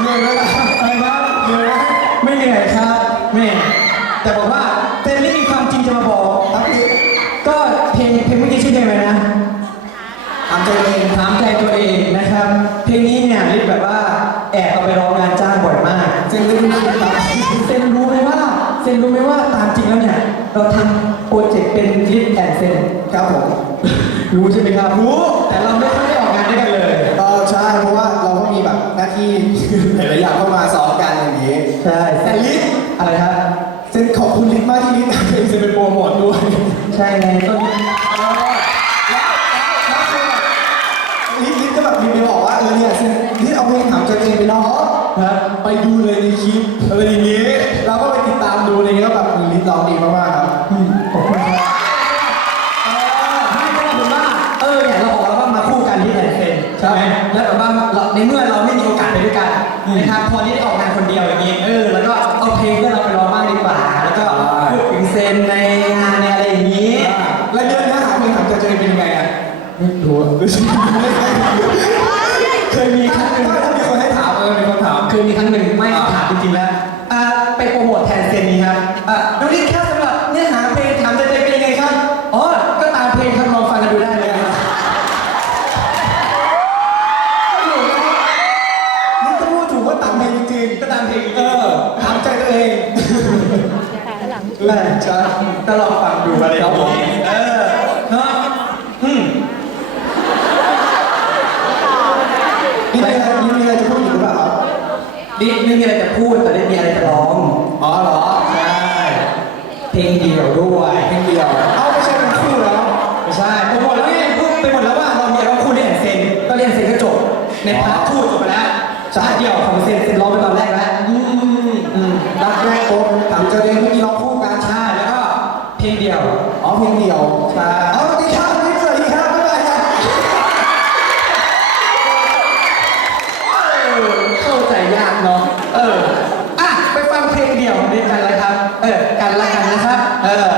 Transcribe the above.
เหนื่อยไหมล่ะอะไรครับเหนื่อยไหมไม่เหนื่อยครับแม่แต่บอกว่าเต้นนี่มีความจริงจะมาบอกครับพี่ก็เพลงเพลงเมื่อกี้ชื่อเพลงอะไรนะทำใจเองถามใจตัวเองนะครับ เพลงนี้เนี่ยลิศแบบว่าแอบเอาไปร้องงานจ้างบ่อยมากเจนเล่นคิดครับเซนรู้ไหมว่าเซนรู้ไหมว่าตามจริงแล้วเนี่ยเราทำโปรเจกต์เป็นลิศแอนเซนครับผมรู้ใช่ไหมครับรู้แต่เราไม่ค่อย หน้าที่หลายๆอย่างเข้ามาซ้อมกันอย่างนี้ใช่แต่ลิศอะไรครับเซนขอบคุณลิศมากที่ลิศเอาเพลงเซนเป็นโปรโมทด้วยใช่ไงต้นแล้วแล้วแล้วคือแบบลิศลิศก็แบบมีไปบอกว่าเออเนี่ยเซนลิศเอาเพลงถามใจตัวเองไปร้องครับไปดูเลยในคลิปอะไรอย่างนี้เราก็ไปติดตามดูอะไรอย่างนี้ก็แบบมีลิศร้องดีมากๆ อนเซนใช่ไหมแล้วแบบว่าเราในเมื่อเราไม่มีโอกาสไปด้วยกันนะครับพอที่ได้ออกงานคนเดียวอย่างนี้เออแล้วก็เอาเพลงเพื่อนเราไปร้องบ้างดีกว่า แล้วก็พูดถึงเซนในงานในอะไรอย่างนี้ แล้วเนื้อเนื้อหาเพลงถามใจตัวเองเป็นยังไงอะไม่รู้อะเคยมีครั้งหนึ่งถ้ามีคนให้ถามเออมีคนถามเคยมีครั้งหนึ่งไม่ถามจริงๆแล้วอ่าไปโปรโมทแทนเซนนี้ครับ ตัวเองแม่จ้าก็ลองฟังดูอะไรอย่างนี้เออเนาะอืมนี่มีอะไรนี่มีอะไรจะพูดอีกหรือเปล่าครับดิไม่มีอะไรจะพูดแต่ได้มีอะไรจะร้องอ๋อเหรอใช่เพลงเดียวด้วยเพลงเดียวเอ้าไม่ใช่เป็นคู่แล้วไม่ใช่ไปหมดแล้วไงพูดไปหมดแล้วว่าเรามีร้องคู่ที่แอนเซนก็เรียนเซนก็จบในพาร์ทคู่จบไปแล้วใช่เดี่ยวของเซนเซนร้องไปตอน เพลงเดียวใช่เอาสวัสดีครับนี่สวัสดีครับบ๊ายบายครับเออเข้าใจยากเนาะเอออะไปฟังเพลงเดี่ยวของดิกันเลยครับ เออกันละกันนะครับ เออ